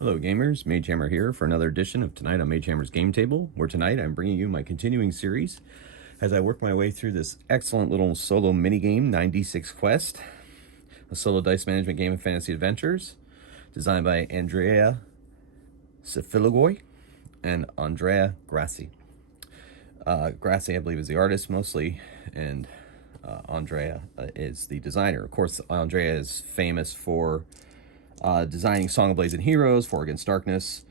Hello gamers, Magehammer here for another edition of Tonight on Magehammer's Game Table, where tonight I'm bringing you my continuing series as I work my way through this excellent little solo minigame, 9d6 Quest, a solo dice management game of fantasy adventures, designed by Andrea Sefiligoy and Andrea Grassi. Grassi, I believe, is the artist mostly, and Andrea is the designer. Of course, Andrea is famous for designing Song of Blades and Heroes, Four Against Darkness,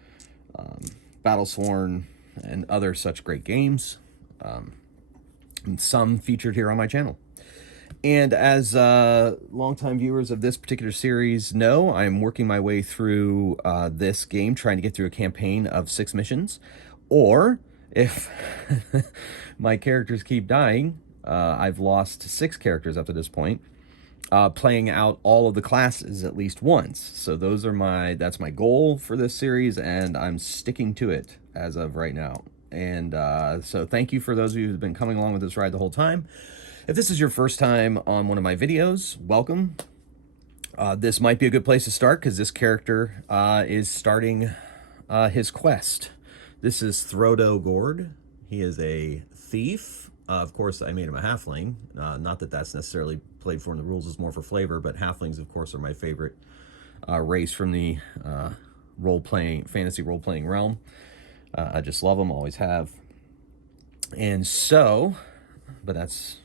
Battlesworn, and other such great games. And some featured here on my channel. And as longtime viewers of this particular series know, I'm working my way through this game, trying to get through a campaign of 6 missions. Or, if my characters keep dying, I've lost 6 characters up to this point, playing out all of the classes at least once. So that's my goal for this series, and I'm sticking to it as of right now. And so thank you for those of you who've been coming along with this ride the whole time. If this is your first time on one of my videos, welcome. This might be a good place to start because this character is starting his quest. This is Throdo Gord. He is a thief. Of course, I made him a halfling. Not that that's necessarily played for in the rules, is more for flavor, but halflings, of course, are my favorite race from the fantasy role-playing realm. I just love them, always have. And so, but that's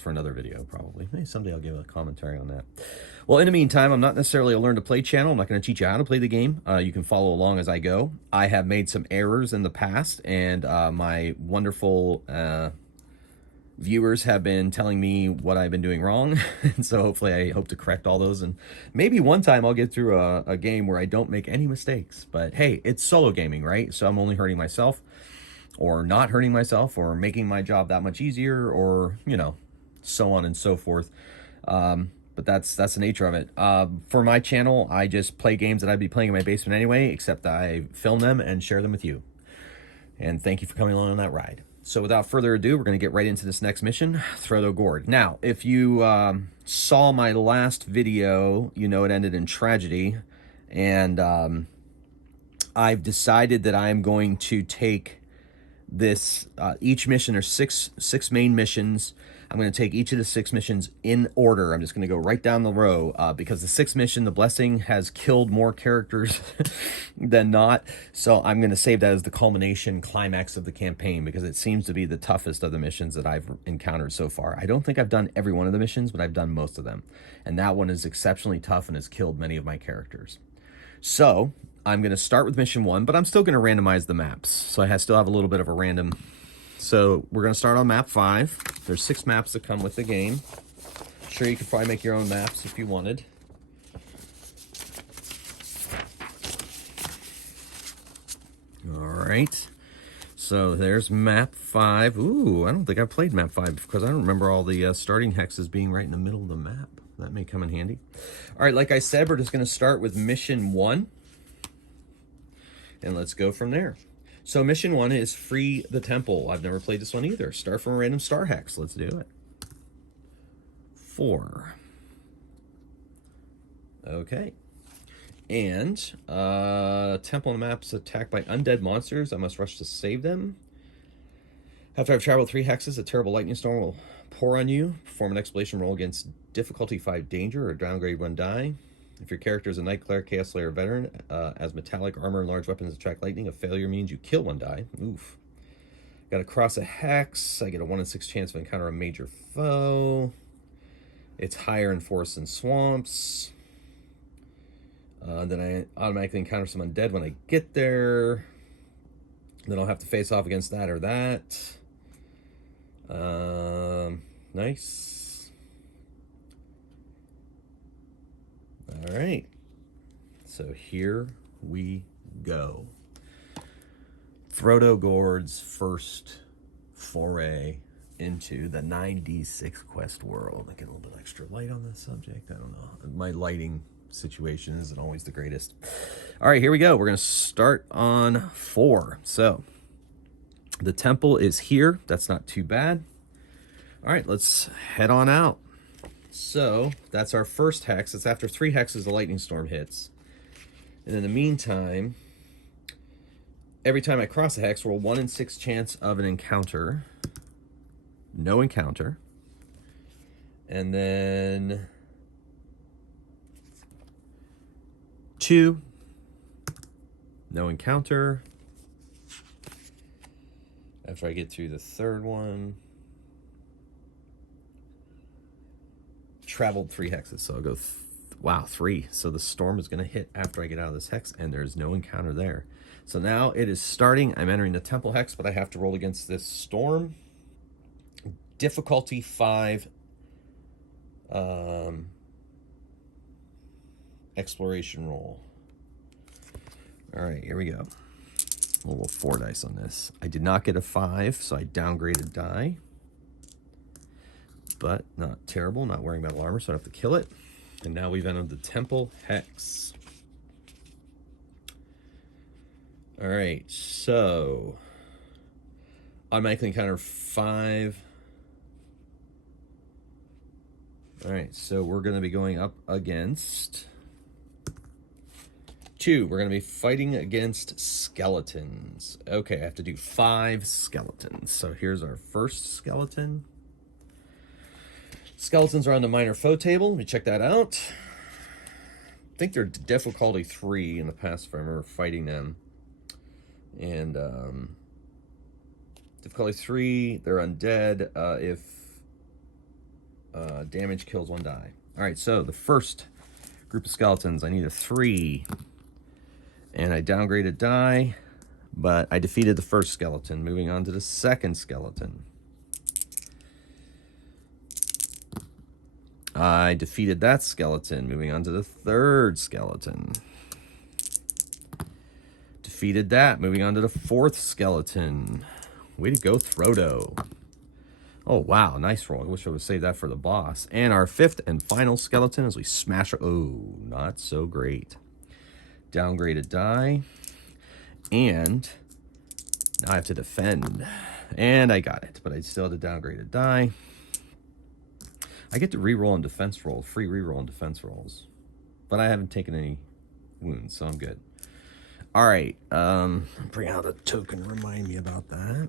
for another video, probably. Maybe someday I'll give a commentary on that. Well, in the meantime, I'm not necessarily a learn-to-play channel. I'm not going to teach you how to play the game. You can follow along as I go. I have made some errors in the past, and my wonderful viewers have been telling me what I've been doing wrong. And so hopefully I hope to correct all those. And maybe one time I'll get through a game where I don't make any mistakes. But hey, it's solo gaming, right? So I'm only hurting myself, or not hurting myself, or making my job that much easier, or, you know, so on and so forth. But that's the nature of it. For my channel, I just play games that I'd be playing in my basement anyway, except I film them and share them with you. And thank you for coming along on that ride. So without further ado, we're going to get right into this next mission, Throdo Gord. Now, if you saw my last video, you know it ended in tragedy. And I've decided that I'm going to take this, each mission, there's six main missions. I'm going to take each of the 6 missions in order. I'm just going to go right down the row because the 6th mission, the Blessing, has killed more characters than not. So I'm going to save that as the culmination climax of the campaign because it seems to be the toughest of the missions that I've encountered so far. I don't think I've done every one of the missions, but I've done most of them. And that one is exceptionally tough and has killed many of my characters. So I'm going to start with mission 1, but I'm still going to randomize the maps. So I still have a little bit of a random. So we're going to start on map 5. There's 6 maps that come with the game. Sure, you could probably make your own maps if you wanted. All right. So there's map 5. Ooh, I don't think I played map 5 because I don't remember all the starting hexes being right in the middle of the map. That may come in handy. All right, like I said, we're just going to start with mission 1. And let's go from there. So mission 1 is free the temple. I've never played this one either. Start from a random star hex. Let's do it. 4. Okay. And temple on the map is attacked by undead monsters. I must rush to save them. After I've traveled 3 hexes, a terrible lightning storm will pour on you. Perform an exploration roll against difficulty 5 danger or downgrade 1 die. If your character is a Knight, Cleric, Chaos Slayer, Veteran, as metallic armor and large weapons attract lightning, a failure means you kill 1 die. Oof. Got to cross a hex. I get a 1 in 6 chance to encounter a major foe. It's higher in forests and swamps. Then I automatically encounter some undead when I get there. Then I'll have to face off against that or that. Nice. All right, so here we go. Throdo Gord's first foray into the 9d6 quest world. I get a little bit extra light on this subject. I don't know. My lighting situation isn't always the greatest. All right, here we go. We're going to start on 4. So the temple is here. That's not too bad. All right, let's head on out. So that's our first hex. It's after 3 hexes the lightning storm hits. And in the meantime, every time I cross a hex, roll 1 in 6 chance of an encounter. No encounter. And then 2. No encounter. After I get through the third one. Traveled 3 hexes, so I'll go, wow, 3. So the storm is going to hit after I get out of this hex, and there's no encounter there. So now it is starting. I'm entering the temple hex, but I have to roll against this storm. Difficulty 5. Exploration roll. All right, here we go. We'll roll 4 dice on this. I did not get a 5, so I downgraded die. But not terrible, not wearing metal armor, so I have to kill it. And now we've entered the temple hex. All right, so automatically encounter 5. All right, so we're going to be going up against 2. We're going to be fighting against skeletons. Okay, I have to do 5 skeletons. So here's our first skeleton. Skeletons are on the minor foe table. Let me check that out. I think they're difficulty 3 in the past if I remember fighting them. And difficulty 3, they're undead if damage kills 1 die. All right, so the first group of skeletons, I need a 3. And I downgraded die, but I defeated the first skeleton. Moving on to the second skeleton. I defeated that skeleton. Moving on to the third skeleton. Defeated that. Moving on to the fourth skeleton. Way to go, Throdo. Oh, wow. Nice roll. I wish I would save that for the boss. And our fifth and final skeleton as we smash her. Oh, not so great. Downgraded die. And now I have to defend. And I got it, but I still had to downgraded die. I get to reroll and defense roll, free reroll and defense rolls. But I haven't taken any wounds, so I'm good. All right, bring out a token, remind me about that.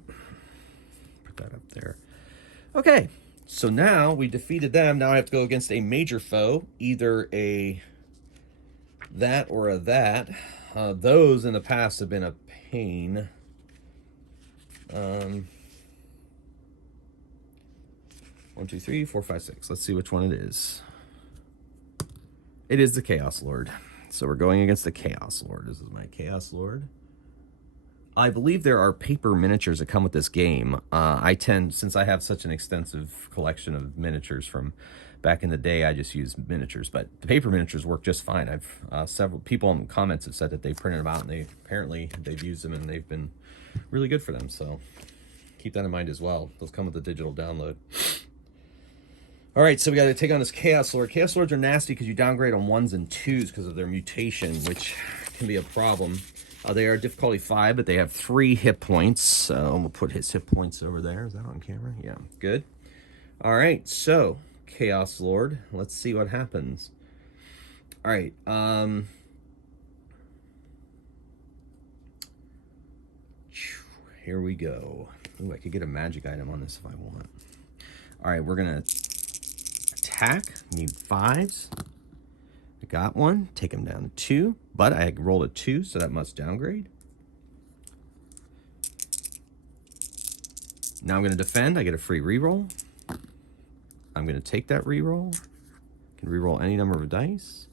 Put that up there. Okay, so now we defeated them. Now I have to go against a major foe, either a that or a that. Those in the past have been a pain. 1, 2, 3, 4, 5, 6. Let's see which one it is. It is the Chaos Lord. So we're going against the Chaos Lord. This is my Chaos Lord. I believe there are paper miniatures that come with this game. Since I have such an extensive collection of miniatures from back in the day, I just use miniatures. But the paper miniatures work just fine. I've several people in the comments have said that they printed them out, and they've used them, and they've been really good for them. So keep that in mind as well. Those come with the digital download. All right, so we got to take on this Chaos Lord. Chaos Lords are nasty because you downgrade on 1s and 2s because of their mutation, which can be a problem. They are difficulty 5, but they have 3 hit points. So we'll put his hit points over there. Is that on camera? Yeah, good. All right, so Chaos Lord. Let's see what happens. All right. Here we go. Ooh, I could get a magic item on this if I want. All right, we're going to attack. Need 5s. I got one. Take him down to 2. But I rolled a 2, so that must downgrade. Now I'm going to defend. I get a free reroll. I'm going to take that reroll. Can reroll any number of dice.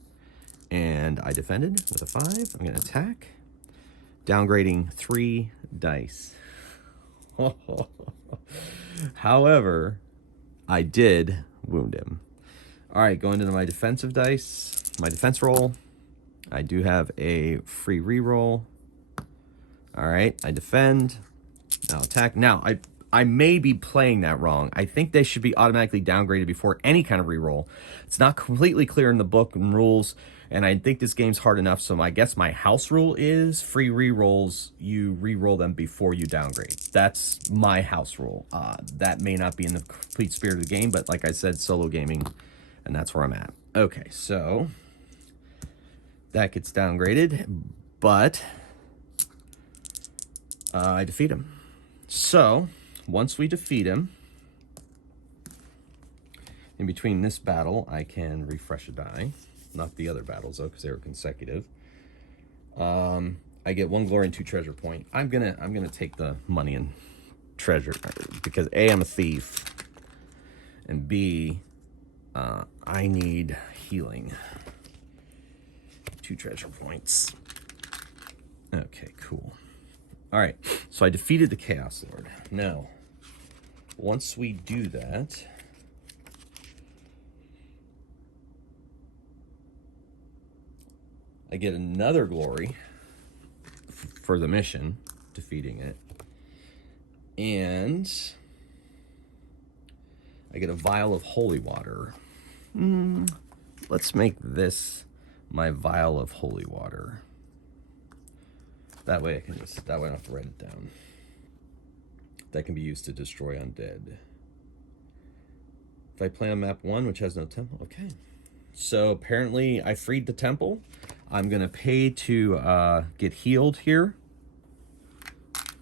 And I defended with a 5. I'm going to attack. Downgrading 3 dice. However, I did wound him. All right, going into my defensive dice, my defense roll. I do have a free reroll. All right, I defend. Now attack. Now, I may be playing that wrong. I think they should be automatically downgraded before any kind of reroll. It's not completely clear in the book and rules, and I think this game's hard enough, so I guess my house rule is free rerolls, you reroll them before you downgrade. That's my house rule. That may not be in the complete spirit of the game, but like I said, solo gaming, and that's where I'm at. Okay, so that gets downgraded, but I defeat him. So once we defeat him, in between this battle, I can refresh a die. Not the other battles though, because they were consecutive. I get 1 glory and 2 treasure point. I'm gonna take the money and treasure because A, I'm a thief, and B, I need healing. 2 treasure points. Okay, cool. All right, so I defeated the Chaos Lord. Now, once we do that, I get another glory for the mission, defeating it. And I get a vial of holy water. Let's make this my vial of holy water. That way I don't have to write it down. That can be used to destroy undead. If I play on map 1, which has no temple, okay. So apparently I freed the temple. I'm gonna pay to get healed here.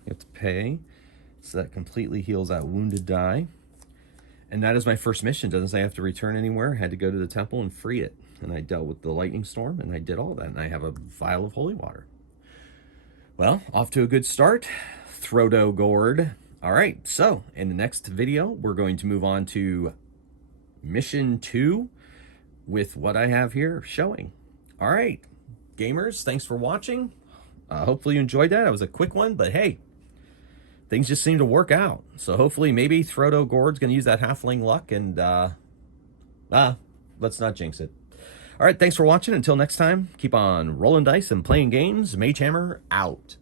You have to pay. So that completely heals that wounded die. And that is my first mission. Doesn't say I have to return anywhere. I had to go to the temple and free it. And I dealt with the lightning storm and I did all that. And I have a vial of holy water. Well, off to a good start. Throdo Gord. All right, so in the next video, we're going to move on to mission 2 with what I have here showing. All right, gamers, thanks for watching. Hopefully you enjoyed that. It was a quick one, but hey, things just seem to work out. So hopefully maybe Throdo Gord's going to use that halfling luck and let's not jinx it. All right, thanks for watching. Until next time, keep on rolling dice and playing games. Magehammer out.